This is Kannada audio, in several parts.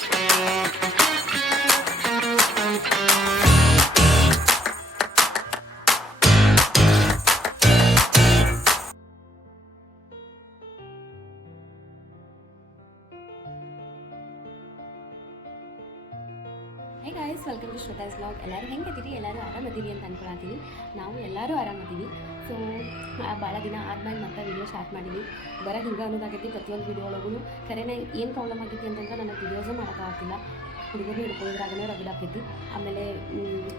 Hey guys, welcome to Shweta's vlog. ಎಲ್ಲರೂ ಹೆಂಗಿದ್ದೀರಿ? ಎಲ್ಲರೂ ಆರಾಮದಿರಿ ಅಂತ ಅನ್ಕೊಳತ್ತೀನಿ. ನಾವು ಎಲ್ಲರೂ ಆರಾಮದೀವಿ. ಸೊ ಭಾಳ ದಿನ ಆದ್ಮೇಲೆ ಮತ್ತೆ ವೀಡಿಯೋ ಸ್ಟಾರ್ಟ್ ಮಾಡೀನಿ. ಬರೋದು ಹಿಂಗೆ ಅನ್ನೋದಾಗೈತಿ. ಪ್ರತಿಯೊಂದು ವೀಡಿಯೋ ಒಳಗೂ ಖರೇನೆ ಏನು ಪ್ರಾಬ್ಲಮ್ ಆಗೈತಿ ಅಂತಂದ್ರೆ ನನಗೆ ವೀಡಿಯೋಸು ಮಾಡೋಕ್ಕಾಗ್ತಿಲ್ಲ. ಹುಡುಗರು ಹಿಡ್ಕೊಳ್ಳೋದ್ರಾಗನೇ ರಗಡಾಕೈತಿ. ಆಮೇಲೆ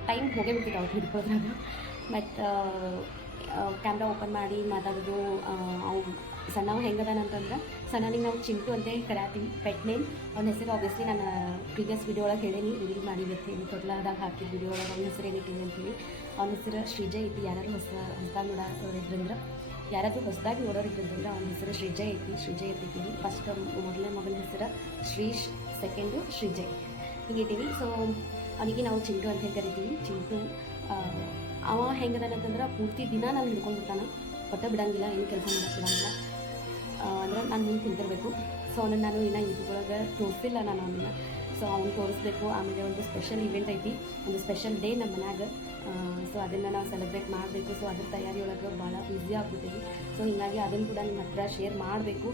ಟೈಮ್ ಹೋಗೇ ಬಿಡ್ತಿತ್ತು ಅವ್ರು ಹಿಡ್ಕೊಳ್ಳೋದ್ರಾಗ. ಬಟ್ ಕ್ಯಾಮ್ರಾ ಓಪನ್ ಮಾಡಿ ಮಾತಾಡೋದು, ಅವು ಸಣ್ಣವು ಹೆಂಗದಾನಂತಂದ್ರೆ ಸಣ್ಣನಿಗೆ ನಾವು ಚಿಂಟು ಅಂತೇಳಿ ಕರೆಯತ್ತೀವಿ, ಪೆಟ್ ನೇಮ್. ಅವ್ನ ಹೆಸರು ಆಬ್ವಿಯಸ್ಲಿ ನಾನು ಪ್ರೀವಿಯಸ್ ವೀಡಿಯೋ ಒಳಗೆ ಹೇಳೀನಿ, ರಿವೀಲ್ ಮಾಡಿ ಬರ್ತೀನಿ. ತೊಟ್ಲಾದಾಗ ಹಾಕಿದ ವೀಡಿಯೋ ಒಳಗೆ ಅವ್ನ ಹೆಸರು ಏನಿಟ್ಟಿದೆ ಅಂತೀವಿ. ಅವ್ನ ಹೆಸರು ಶ್ರೀಜಯ್ ಐತಿ. ಯಾರಾದರೂ ಹೊಸದಾಗಿ ನೋಡೋರಿದ್ರಂದ್ರೆ ಯಾರಾದರೂ ಹೊಸದಾಗಿ ನೋಡೋರಿದ್ರಂದ್ರೆ ಅವ್ನ ಹೆಸರು ಶ್ರೀಜಯ್ ಎತ್ತಿದ್ದೀವಿ. ಫಸ್ಟ್ ಮೊದಲನೇ ಮಗನ ಹೆಸರು ಶ್ರೀಶ್, ಸೆಕೆಂಡು ಶ್ರೀಜಯ್ ಹೀಗಿದ್ದೀವಿ. ಸೊ ಅವನಿಗೆ ನಾವು ಚಿಂಟು ಅಂತ ಹೇಳಿ ಕರಿತೀವಿ. ಚಿಂಟು ಅವ ಹೆಂಗದಾನಂತಂದ್ರೆ ಪೂರ್ತಿ ದಿನ ನಾನು ಹಿಡ್ಕೊಂಡ್ಬಿಡ್ತಾನೆ, ಒಟ್ಟು ಬಿಡೋಂಗಿಲ್ಲ, ಏನು ಕೆಲಸ ಮಾಡೋಕ್ಕೆ ಬಿಡೋಂಗಿಲ್ಲ. ಅಂದ್ರೆ ನಾನು ಮುಂದೆ ಕುಂತಿರಬೇಕು. ಸೊ ಅವನನ್ನು ನಾನು ಇನ್ನೂ ಯೂಟ್ಯೂಬ್ ಒಳಗೆ ತೋರಿಸಿಲ್ಲ ನಾನು ಅವನನ್ನು. ಸೊ ಅವ್ನು ತೋರಿಸ್ಬೇಕು. ಆಮೇಲೆ ಒಂದು ಸ್ಪೆಷಲ್ ಇವೆಂಟ್ ಐತಿ, ಒಂದು ಸ್ಪೆಷಲ್ ಡೇ ನಮ್ಮ ಮನ್ಯಾಗ. ಸೊ ಅದನ್ನು ನಾವು ಸೆಲೆಬ್ರೇಟ್ ಮಾಡಬೇಕು. ಸೊ ಅದ್ರ ತಯಾರಿ ಒಳಗೆ ಭಾಳ ಬ್ಯುಸಿ ಆಗ್ಬಿಟ್ಟಿವಿ. ಸೊ ಹೀಗಾಗಿ ಅದನ್ನು ಕೂಡ ನಿಮ್ಮ ಹತ್ರ ಶೇರ್ ಮಾಡಬೇಕು.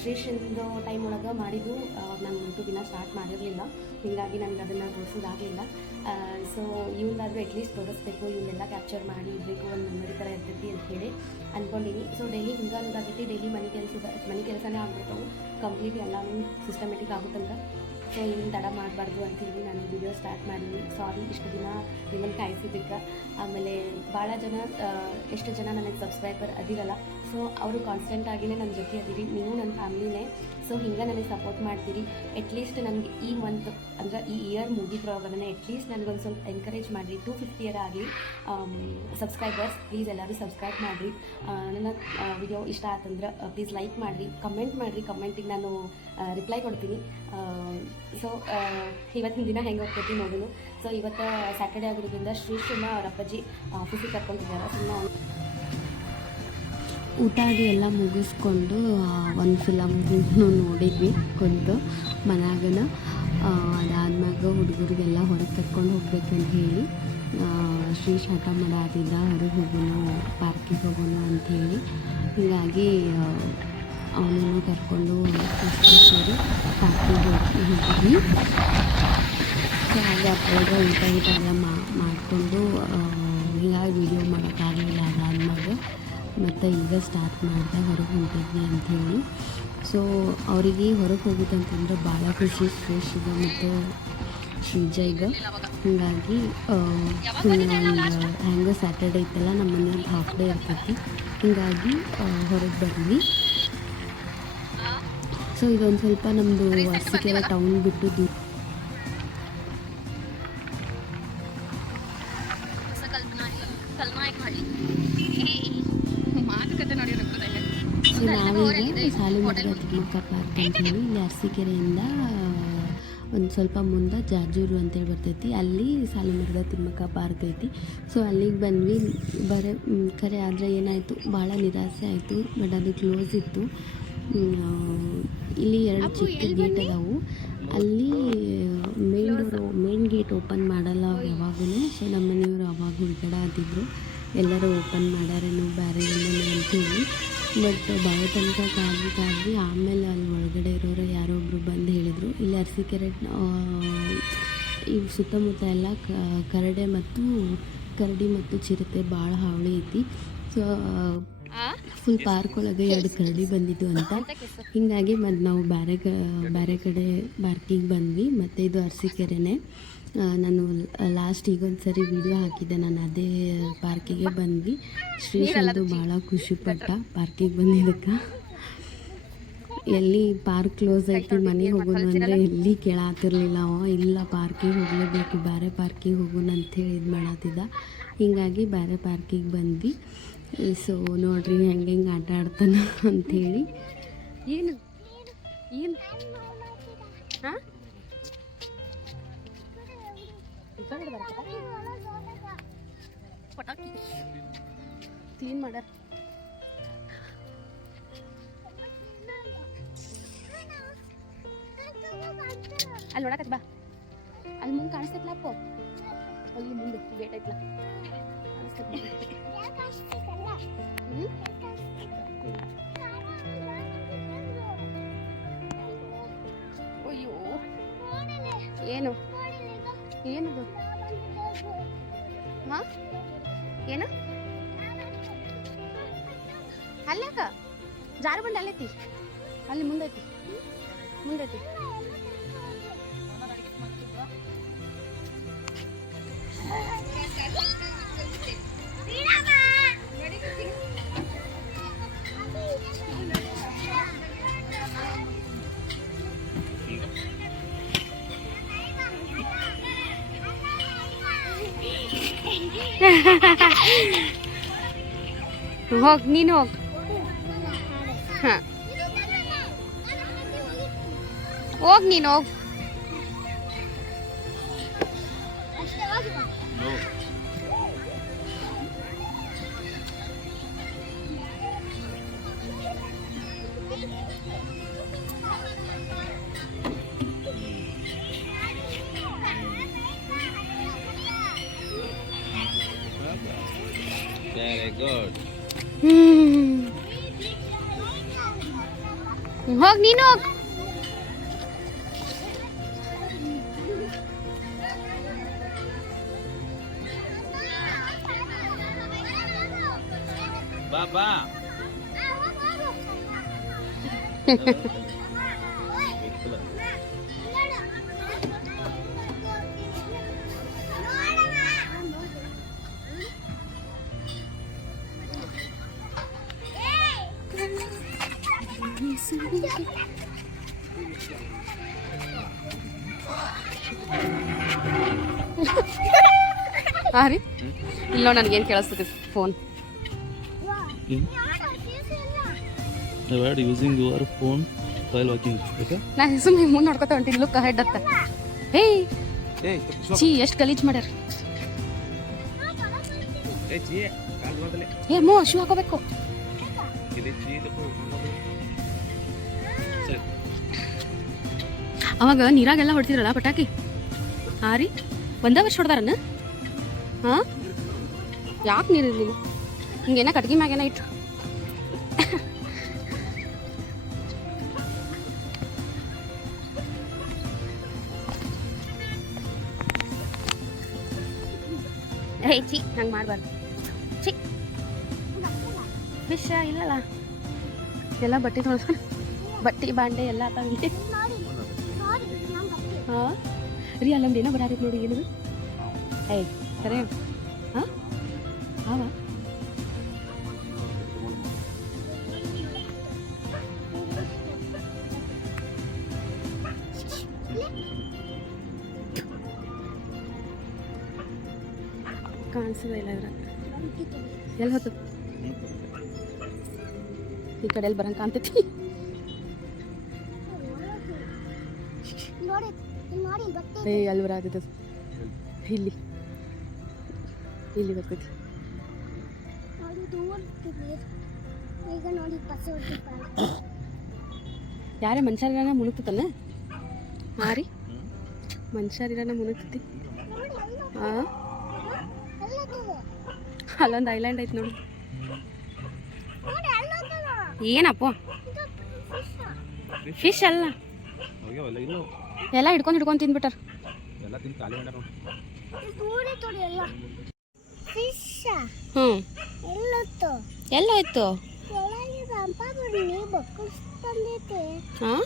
ಶ್ರೀಶಂದು ಟೈಮ್ ಒಳಗೆ ಮಾಡಿದ್ದು ನಾನು ಯೂಟ್ಯೂಬಿನ ಸ್ಟಾರ್ಟ್ ಮಾಡಿರಲಿಲ್ಲ, ಹೀಗಾಗಿ ನನಗೆ ಅದನ್ನು ತೋರಿಸೋದಾಗಲಿಲ್ಲ. ಸೊ ಇವನ್ನಾದರೂ ಅಟ್ಲೀಸ್ಟ್ ತೋರಿಸ್ಬೇಕು, ಇವನ್ನೆಲ್ಲ ಕ್ಯಾಪ್ಚರ್ ಮಾಡಿ ಇರಬೇಕು, ಒಂದು ಮೆಮೊರಿ ಥರ ಇರ್ತೈತಿ ಅಂತ ಹೇಳಿ ಅಂದ್ಕೊಂಡಿನಿ. ಸೊ ಡೈಲಿ ಹಿಂಗೆ ಅನ್ನೋದಾಗೈತಿ. ಡೈಲಿ ಮನೆ ಕೆಲಸನೇ ಆಗ್ಬಿಡ್ತಾವೆ ಕಂಪ್ಲೀಟ್, ಎಲ್ಲನೂ ಸಿಸ್ಟಮೆಟಿಕ್ ಆಗುತ್ತಂತ. ಸೊ ಏನು ತಡ ಮಾಡಬಾರ್ದು ಅಂಥೇಳಿ ನಾನು ವಿಡಿಯೋ ಸ್ಟಾರ್ಟ್ ಮಾಡೀನಿ. ಸಾರಿ ಇಷ್ಟು ದಿನ ನಿಮ್ಮನ್ನು ಕಾಯಿಸಿದ್ದಕ್ಕೆ. ಆಮೇಲೆ ಭಾಳ ಜನ, ಎಷ್ಟು ಜನ ನನಗೆ ಸಬ್ಸ್ಕ್ರೈಬರ್ ಅದಿರಲ್ಲ. ಸೊ ಅವರು ಕಾನ್ಸ್ಟೆಂಟಾಗಿಯೇ ನನ್ನ ಜೊತೆ ಅದಿರಿ, ನೀವು ನನ್ನ ಫ್ಯಾಮಿಲಿನೇ. ಸೊ ಹಿಂಗೆ ನನಗೆ ಸಪೋರ್ಟ್ ಮಾಡ್ತೀರಿ. ಅಟ್ಲೀಸ್ಟ್ ನನಗೆ ಈ ಮಂತ್ ಅಂದರೆ ಈ ಇಯರ್ ಮುಗಿದ್ರೊಳಗನೆ ಅಟ್ಲೀಸ್ಟ್ ನನಗೊಂದು ಸ್ವಲ್ಪ ಎನ್ಕರೇಜ್ ಮಾಡಿರಿ. 250 ಇಯರ್ ಆಗಲಿ ಸಬ್ಸ್ಕ್ರೈಬರ್ಸ್. ಪ್ಲೀಸ್ ಎಲ್ಲರೂ ಸಬ್ಸ್ಕ್ರೈಬ್ ಮಾಡಿರಿ. ನನ್ನ ವಿಡಿಯೋ ಇಷ್ಟ ಆತಂದ್ರೆ ಪ್ಲೀಸ್ ಲೈಕ್ ಮಾಡಿರಿ, ಕಮೆಂಟ್ ಮಾಡಿರಿ. ಕಮೆಂಟಿಗೆ ನಾನು ರಿಪ್ಲೈ ಕೊಡ್ತೀನಿ. ಸೊ ಇವತ್ತಿನ ದಿನ ಹೆಂಗೆ ಹೋಗ್ತೈತಿ ನೋಡೋಣ. ಸೊ ಇವತ್ತು ಸ್ಯಾಟರ್ಡೇ ಆಗಿರೋದ್ರಿಂದ ಶ್ರೀಶನ್ನ ಅವ್ರ ಅಪ್ಪಾಜಿ ಆಫೀಸಿಗೆ ಕರ್ಕೊಂಡಿದ್ದಾರೆ. ಸುಮ್ಮನೆ ಊಟ ಅದು ಎಲ್ಲ ಮುಗಿಸ್ಕೊಂಡು ಒಂದು ಫಿಲಮ್ ನೋಡಿದ್ವಿ ಕುಂತು ಮನ್ಯಾಗನ. ಅದಾದ್ಮ್ಯಾಗ ಹುಡುಗರಿಗೆಲ್ಲ ಹೊರಗೆ ಕರ್ಕೊಂಡು ಹೋಗ್ಬೇಕಂತ ಹೇಳಿ ಶ್ರೀಶ್ ಹಠ ಮಾಡಾತಿದ್ದ, ಹೊರಗೆ ಹೋಗೋಣ, ಪಾರ್ಕಿಗೆ ಹೋಗೋಣ ಅಂಥೇಳಿ. ಹೀಗಾಗಿ ಅವನನ್ನು ಕರ್ಕೊಂಡು ಸೇರಿ ಪಾರ್ಕಿಗೆ ಹೋಗಿದ್ವಿ. ಸೊ ಹಾಗೆ ಅವಾಗ ಊಟ ಎಲ್ಲ ಮಾಡಿಕೊಂಡು ಹೀಗಾಗಿ ವೀಡಿಯೋ ಮಾಡೋಕ್ಕಾಗಲಿಲ್ಲ. ಅದಾದ್ಮ್ಯಾಗ ಮತ್ತು ಈಗ ಸ್ಟಾರ್ಟ್ ಮಾಡಿದೆ ಹೊರಗೆ ಹೊಂಟಿದ್ವಿ ಅಂಥೇಳಿ. ಸೊ ಅವರಿಗೆ ಹೊರಗೆ ಹೋಗೋದಂತಂದ್ರೆ ಭಾಳ ಖುಷಿ ಶ್ರೇಷ್ಠಿಗೆ ಮತ್ತು ಶ್ರೀಜಯ್ಗೆ. ಹೀಗಾಗಿ ಹೆಂಗೆ ಸ್ಯಾಟರ್ಡೇ ಇತ್ತಲ್ಲ, ನಮ್ಮ ಮನೇಲಿ ಹಾಫ್ ಡೇ ಇರ್ತೈತಿ, ಹೀಗಾಗಿ ಹೊರಗೆ ಬಂದ್ವಿ. ಸೊ ಇದೊಂದು ಸ್ವಲ್ಪ ನಮ್ಮದು ಅರಸೀಕೆರೆ ಟೌನ್ ಬಿಟ್ಟು ದೂರ. ಸೊ ನಾವೀಗ ಸಾಲಿಮರದ ತಿಮ್ಮಕ್ಕ ಪಾರ್ಕ್ ಅಂತೇಳಿ ಇಲ್ಲಿ ಅರಸೀಕೆರೆಯಿಂದ ಒಂದು ಸ್ವಲ್ಪ ಮುಂದೆ ಜಾಜೂರು ಅಂತೇಳಿ ಬರ್ತೈತಿ, ಅಲ್ಲಿ ಸಾಲಿಮರದ ತಿಮ್ಮಕ್ಕ ಪಾರ್ಕ್ ಐತಿ. ಸೊ ಅಲ್ಲಿಗೆ ಬಂದ್ವಿ. ಖರೆ ಆದರೆ ಏನಾಯಿತು, ಭಾಳ ನಿರಾಸೆ ಆಯಿತು. ಬಟ್ ಅದು ಕ್ಲೋಸ್ ಇತ್ತು. ಇಲ್ಲಿ 2 ಚಿಕ್ಕ ಗೇಟ್ ಅದಾವು. ಅಲ್ಲಿ ಮೇನ್ ಗೇಟ್ ಓಪನ್ ಮಾಡಲ್ಲ ಯಾವಾಗೂ. ಸೊ ನಮ್ಮ ಮನೆಯವರು ಅವಾಗ ಹೊರಗಡೆ ಆದಿದ್ರು, ಎಲ್ಲರೂ ಓಪನ್ ಮಾಡ್ಯಾರೇನೋ ಬೇರೆ ಅಂತೀವಿ. ಬಟ್ ಭಾಳ ತನಕ ಕಾದ್ವಿ. ಆಮೇಲೆ ಅಲ್ಲಿ ಒಳಗಡೆ ಇರೋರು ಯಾರೋ ಒಬ್ಬರು ಬಂದು ಹೇಳಿದರು, ಇಲ್ಲಿ ಅರಸೀಕೆರೆ ಈ ಸುತ್ತಮುತ್ತ ಎಲ್ಲ ಕರಡಿ ಮತ್ತು ಚಿರತೆ ಭಾಳ ಹಾವಳಿ ಐತಿ. ಸೊ ಫುಲ್ ಪಾರ್ಕ್ ಒಳಗೆ 2 ಕರಡಿ ಬಂದಿದ್ದು ಅಂತ. ಹೀಗಾಗಿ ಮತ್ತು ನಾವು ಬೇರೆ ಕಡೆ ಪಾರ್ಕಿಗೆ ಬಂದ್ವಿ. ಮತ್ತು ಇದು ಅರಸೀಕೆರೆನೇ. ನಾನು ಲಾಸ್ಟ್ ಈಗೊಂದು ಸರಿ ವಿಡಿಯೋ ಹಾಕಿದ್ದೆ, ನಾನು ಅದೇ ಪಾರ್ಕಿಗೆ ಬಂದ್ವಿ. ಶ್ರೀಶ್ ಅಂತೂ ಭಾಳ ಖುಷಿಪಟ್ಟ ಪಾರ್ಕಿಗೆ ಬಂದಿದ್ದಕ್ಕೆ. ಎಲ್ಲಿ ಪಾರ್ಕ್ ಕ್ಲೋಸ್ ಐತಿ, ಮನೆಗೆ ಹೋಗೋಣ ಅಂದರೆ ಎಲ್ಲಿ ಕೇಳಾತಿರ್ಲಿಲ್ಲ ಅವ. ಇಲ್ಲ ಪಾರ್ಕಿಗೆ ಹೋಗಲೇಬೇಕು, ಬೇರೆ ಪಾರ್ಕಿಗೆ ಹೋಗೋಣ ಅಂಥೇಳಿ ಇದು ಮಾಡತ್ತಿದ್ದ. ಹೀಗಾಗಿ ಬೇರೆ ಪಾರ್ಕಿಗೆ ಬಂದ್ವಿ. ಸೊ ನೋಡ್ರಿ ಹೆಂಗೆ ಆಟ ಆಡ್ತಾನ ಅಂಥೇಳಿ. ಏನು ಹಾಂ ಪಟಾಕಿ ಕ್ಲೀನ್ ಮಾಡ. ಅಲ್ಲಿ ನೋಡಕತ್ತಿ ಬಾ, ಅಲ್ಲಿ ಮುಂದೆ ಕಾಣಿಸ್ತೈತ್ಲ ಅಪ್ಪು, ಅಲ್ಲಿ ಮುಂದೆ ಗೇಟ್ ಐತ್ಲ ಅಯ್ಯೋ ಏನು ಏನದು? ಹಾ ಏನು ಅಲ್ಲಾಕ ಜಾರು ಬಂಡಿ ಅಲ್ಲೈತಿ, ಅಲ್ಲಿ ಮುಂದೈತಿ ಮುಂದೈತಿ. ಹೋಗ್ ನೀನು ಹೋಗ್. ಹಾಂ ಹೋಗ್ ನೀನು ಹೋಗ್. Very good. ಹೋಗ್ ನೀನು ಹೋಗ್. Baba. ಹಾಂ ರೀ, ಇಲ್ಲೋ ನನಗೇನು ಕೇಳಿಸ್ತದೆ phone. Avoid using your phone while walking. Okay? ನಾನು ಸುಮ್ಮನೆ ಮುಂದೆ ನೋಡ್ಕೊತ ಹೊಂಟೀನಿ, ಲುಕ್ ಹೆಡ್ ಅಂತ. ಹೇಯ್ Hey, ಚೀ ಎಷ್ಟು ಗಲೀಜ್ ಮಾಡ್ಯಾರ. hey, chie, ಕಾಲ್ ಮಾಡ್ತಲೆ. ಏ ಮೋ ಶೂ ಹಾಕೋಬೇಕು. ಇಲ್ಲಿ ಚೀ ತಕೋ. ಸರಿ. ಅವಾಗ ನೀರಾಗೆಲ್ಲ ಹೊಡ್ತಿದ್ರಲ್ಲ ಪಟಾಕಿ. ಹಾಂ ರೀ, ಒಂದೇ ವರ್ಷ ಹೊಡ್ದಾರನ್ನ. ಹಾಂ ಯಾಕೆ ನೀರು ಇರಲಿಲ್ಲ? ಹಿಂಗೇನ ಕಟ್ಗೆ ಮ್ಯಾಗೇನ ಇಟ್ಟು. ಹೇ ಚಿ, ಹಂಗೆ ಮಾಡಬಾರ್ದು. ಚಿ ವಿಷ ಇಲ್ಲಲ್ಲ, ಎಲ್ಲ ಬಟ್ಟೆ ತೊಳ್ಸ್ಕೊಂಡು ಬಟ್ಟೆ ಬಾಂಡೆ ಎಲ್ಲ ಆತಾವಿಲ್ಲ. ಹಾಂ ರೀ, ಅಲ್ಲೊಂದು ಏನೋ ಬರಾತೈತೆ ನೋಡಿ, ಏನದು? ಏಯ್ ಸರಿ ಹಾಂ ಹಾವ ಕಾಣಿಸೋದೇ ಇಲ್ಲ ಇದ್ರ. ಎಲ್ಲಿ ಹೊತ್ತು ಈ ಕಡೆ ಎಲ್ಲಿ ಬರಂಗೆ ಕಾಣ್ತೈತಿ. ಏ ಅಲ್ಲಿ ಬರಾತೈತೆ, ಇಲ್ಲಿ ಇಲ್ಲಿ ಬರ್ತೈತಿ. ಯಾರೇ ಮನುಷ್ಯರಿರಾನ ಮುಳುಗ್ತತನ? ಹಾಂ ರೀ, ಮನುಷ್ಯರಿರಾನ ಮುಳುಗ್ತೈತಿ. ಹಾಂ ಅಲ್ಲೊಂದು ಐಲ್ಯಾಂಡ್ ಐತೆ ನೋಡಿ. ಏನಪ್ಪ ಫಿಶ್ ಅಲ್ಲ, ಎಲ್ಲ ಹಿಡ್ಕೊಂಡು ತಿಂದ್ಬಿಟ್ಟಾರ. ಹ್ಞೂ ಎಲ್ಲೋಯ್ತು? ಹಾಂ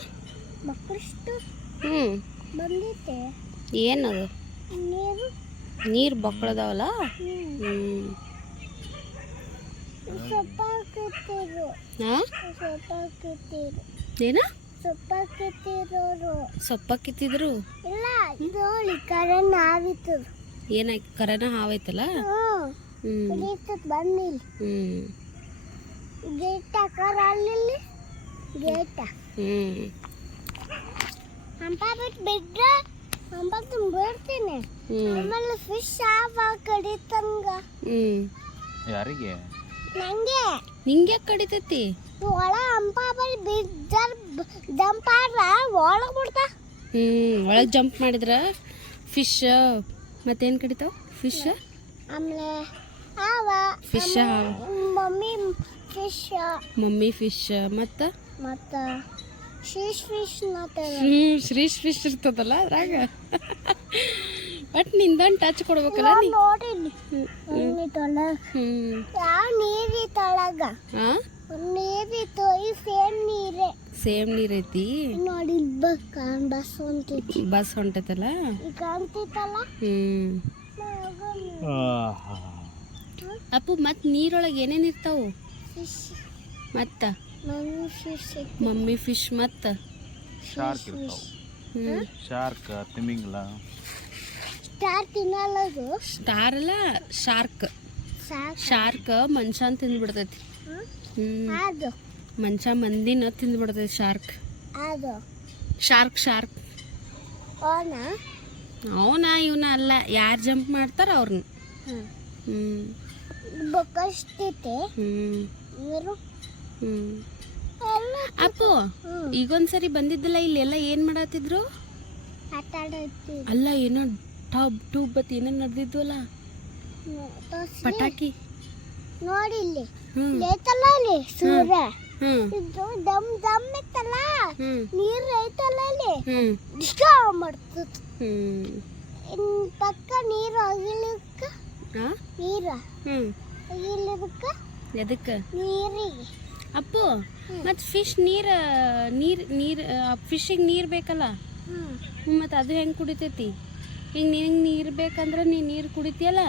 ಹ್ಞೂ ಏನದು? ನೀರು ಬಕ್ಕಳದಾವಲ್ಲ. ಹ್ಞೂ ಹಾಂ ಏನ ಸೊಪ್ಪ ಕಿತ್ತಿದ್ರು? ಏನಾಯ್ತು? ಕರನ ಹಾವೈತಲ್ಲ. ಹ್ಞೂ ಯಾರಿಗೆ? ನಿಂಗೆ ಕಡಿತೈತಿ ಒಳ ಅಂಪ ಬರಿ ಬಿದ್ದರ್ ದಂಪಾರ ಒಳಗ್ ಬಿಡ್ತಾ. ಒಳಗೆ ಜಂಪ್ ಮಾಡಿದ್ರೆ ಫಿಶ್ ಮತ್ತೇನು ಕಡಿತಾವ ಫಿಶ್ ಆಮೇಲೆ ಫಿಶ್ ಮಮ್ಮಿ ಫಿಶ್ ಮತ್ತು ಶ್ರೀಶ್ ಫಿಶ್ ಇರ್ತದಲ್ಲ ಅದ್ರಾಗ ಬಟ್ ನಿಂದೊಂದು ಟಚ್ ಕೊಡ್ಬೇಕಲ್ಲ ಸೇಮ್ ನೀರ್ ಐತಿ ನೋಡಿ ಬಸ್ ಹೊಂಟೈತಲ್ಲ ಅಪ್ಪು ಮತ್ ನೀರೊಳಗೆ ಏನೇನ್ ಇರ್ತಾವು ಮತ್ತ ಮಮ್ಮಿ ಫಿಶ್ ಮತ್ತ ಶಾರ್ಕ್ ಇರ್ತಾವ ಶಾರ್ಕ್ ತಿಮಿಂಗ್ಲ ಸ್ಟಾರ್ ಅಲ್ಲ ಶಾರ್ಕ್ ಮನುಷ್ಯನ್ ತಿಂದ್ಬಿಡ್ತೈತಿ ಮನುಷ್ಯ ಮಂದಿನ ತಿಂದ್ಬಿಡ್ತೈತಿ ಶಾರ್ಕ್ ಅವನ ಇವನ ಅಲ್ಲ ಯಾರು ಜಂಪ್ ಮಾಡ್ತಾರ ಅವ್ರನ್ನ ಅಪ್ಪು ಈಗೊಂದ್ಸರಿ ಬಂದಿದ್ದಲ್ಲ ಇಲ್ಲೆಲ್ಲ ಏನ್ ಮಾಡತ್ತಿದ್ರು ಅಲ್ಲ ಏನೋ ಟೂಬ್ ಬತ್ತಿ ಏನೋ ನಡೆದಿದ್ವು ಅಲ್ಲ ಪಟಾಕಿ ನೋಡಿ ಇಲ್ಲಿ ಐತಲ್ಲ ಇಲ್ಲಿ ಸೂರ್ಯ ಇದು ದಮ್ ದಮ್ ಇತ್ತಲ್ಲ ನೀರು ಐತಲ್ಲ ಇಲ್ಲಿ ಇಷ್ಟ ಮಾಡ್ತದ ಪಕ್ಕ ನೀರು ಅಗಿಲಿಕ್ಕ ನೀರು ಅಗಿಲಿಕ್ಕ ಎದಕ್ಕೆ ನೀರಿಗೆ ಅಪ್ಪು ಮತ್ ಫಿಶ್ ಫಿಶಿಗೆ ನೀರು ಬೇಕಲ್ಲ ಮತ್ತು ಅದು ಹೆಂಗೆ ಕುಡಿತೈತಿ ಈಗ ನಿನಗೆ ನೀರು ಬೇಕಂದ್ರೆ ನೀನು ನೀರು ಕುಡಿತೀಯಲ್ಲ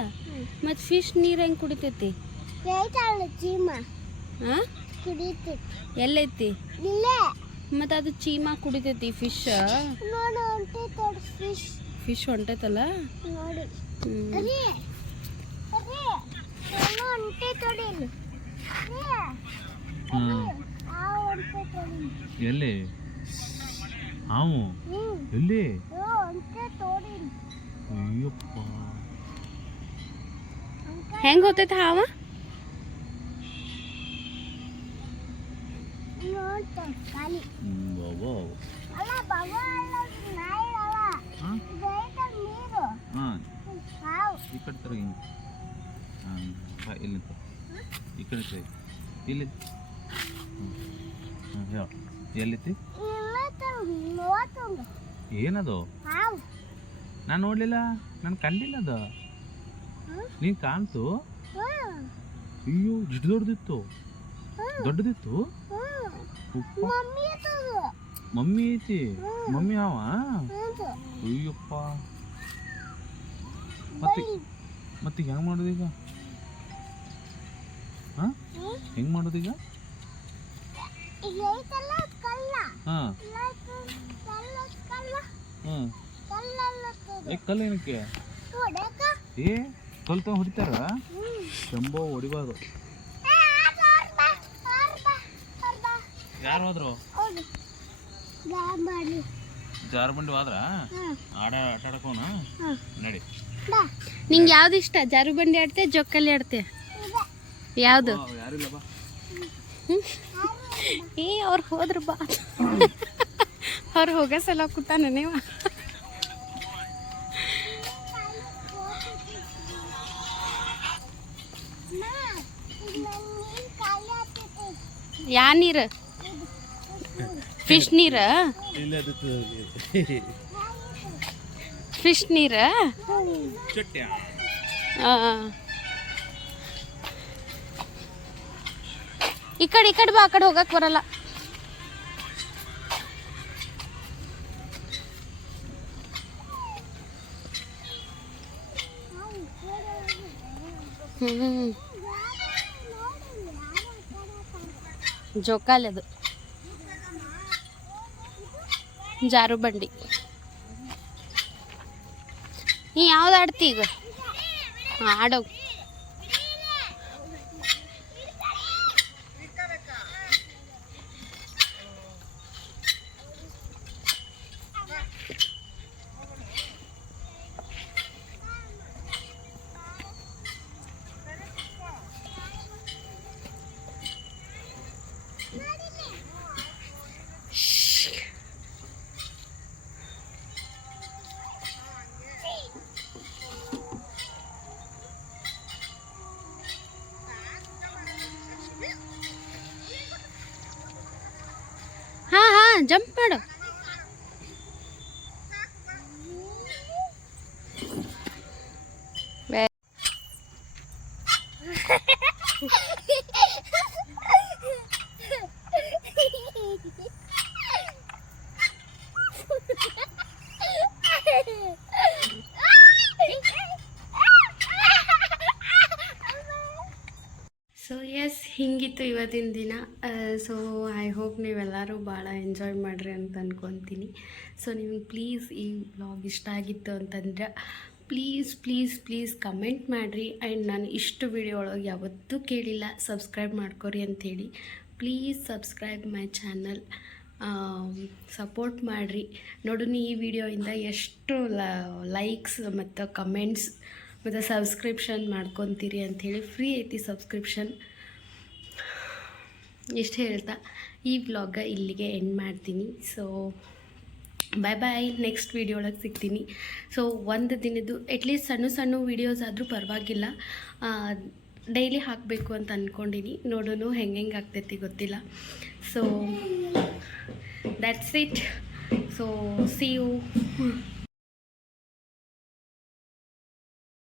ಮತ್ತು ಫಿಶ್ ನೀರು ಹೆಂಗೆ ಕುಡಿತೈತಿ ಎಲ್ಲೈತಿ ಮತ್ತು ಅದು ಚೀಮಾ ಕುಡಿತೈತಿ ಫಿಶ್ ಹೊಂಟೈತಲ್ಲ ಎಲ್ಲಿ ಹಾವು ಎಲ್ಲಿ ಅಯ್ಯಪ್ಪ ಹೆಂಗ್ ಹೋತೈತಿ ಹಾವ ಈ ಕಡೆ ತರ ಇಲ್ಲಿ ಈ ಕಡೆ ಇಲ್ಲಿ ಎಲ್ಲಿತಿ ಏನದು ನಾನು ನೋಡ್ಲಿಲ್ಲ ನಾನು ಕಂಡಿಲ್ಲ ಅದು ನೀನ್ ಕಾಣ್ತು ಅಯ್ಯೋ ಜಿಡ್ ದೊಡ್ಡದಿತ್ತು ಮಮ್ಮಿ ಐತಿ ಮಮ್ಮಿ ಹಾವ ಅಯ್ಯಪ್ಪ ಮತ್ತೆ ಹೆಂಗ್ ಮಾಡೋದೀಗ ಹೆಂಗ್ ಮಾಡೋದೀಗ ಕಲ್ಲು ಏನಕ್ಕೆ ಕಲ್ಲು ತಗೊಂಡು ಹೊಡಿತಾರ ಶಂಭೋ ಹೊಡಿಬಾರ್ದು ಯಾರು ಹೋದ್ರು ಜಾರುಬಂಡಿ ಹೋದ್ರ ಆಟ ಆಡಕೋನ ನಡಿ ನಿಂಗೆ ಯಾವ್ದು ಇಷ್ಟ ಜಾರುಬಂಡಿ ಆಡ್ತೆ ಜೊಕ್ಕಲ್ಲಿ ಆಡ್ತೆ ಯಾವ್ದು ಯಾರಿಲ್ಲಪ್ಪ ಅವ್ರು ಹೋದ್ರು ಬಾ ಅವ್ರು ಹೋಗೋ ಸಲ ಕೂತಾನ ನೀವು ಯಾ ನೀರು ಫಿಶ್ ನೀರ ಫಿಶ್ ನೀರ ಈ ಕಡೆ ಬಾ ಆ ಕಡೆ ಹೋಗಕ್ ಬರಲ್ಲ ಜೋಕಾಲಿ ಅದು ಜಾರು ಬಂಡಿ ನೀ ಯಾವ್ದು ಆಡ್ತಿ ಈಗ ಆಡೋ ಮಾಡು. ಸೊ ಎಸ್ ಹಿಂಗಿತ್ತು ಇವತ್ತಿನ ದಿನ. ಸೊ ಐ ಹೋಪ್ ನೀವೆಲ್ಲರೂ ಭಾಳ ಎಂಜಾಯ್ ಮಾಡಿರಿ ಅಂತ ಅಂದ್ಕೊತೀನಿ. ಸೊ ನಿಮಗೆ ಪ್ಲೀಸ್ ಈ ವ್ಲಾಗ್ ಇಷ್ಟ ಆಗಿತ್ತು ಅಂತಂದ್ರೆ ಪ್ಲೀಸ್ ಕಮೆಂಟ್ ಮಾಡಿರಿ. ಆ್ಯಂಡ್ ನಾನು ಇಷ್ಟು ವಿಡಿಯೋ ಒಳಗೆ ಯಾವತ್ತೂ ಕೇಳಿಲ್ಲ ಸಬ್ಸ್ಕ್ರೈಬ್ ಮಾಡ್ಕೊರಿ ಅಂಥೇಳಿ. Please subscribe my channel, support ಮಾಡಿರಿ. ನೋಡೋಣ ಈ ವಿಡಿಯೋಯಿಂದ ಎಷ್ಟು ಲೈಕ್ಸ್ ಮತ್ತು ಕಮೆಂಟ್ಸ್ ಮತ್ತು ಸಬ್ಸ್ಕ್ರಿಪ್ಷನ್ ಮಾಡ್ಕೊತೀರಿ ಅಂಥೇಳಿ. ಫ್ರೀ ಐತಿ ಸಬ್ಸ್ಕ್ರಿಪ್ಷನ್. ಇಷ್ಟು ಹೇಳ್ತಾ ಈ ವ್ಲಾಗ ಇಲ್ಲಿಗೆ ಎಂಡ್ ಮಾಡ್ತೀನಿ. So bye. ನೆಕ್ಸ್ಟ್ ವಿಡಿಯೋ ಒಳಗೆ ಸಿಗ್ತೀನಿ. ಸೊ ಒಂದು ದಿನದ್ದು ಅಟ್ಲೀಸ್ಟ್ ಸಣ್ಣ ವೀಡಿಯೋಸ್ ಆದರೂ ಪರವಾಗಿಲ್ಲ, ಡೈಲಿ ಹಾಕಬೇಕು ಅಂತ ಅಂದ್ಕೊಂಡಿನಿ. ನೋಡೋಣ ಹೆಂಗೆ ಆಗ್ತೈತಿ ಗೊತ್ತಿಲ್ಲ. So that's it. So see you.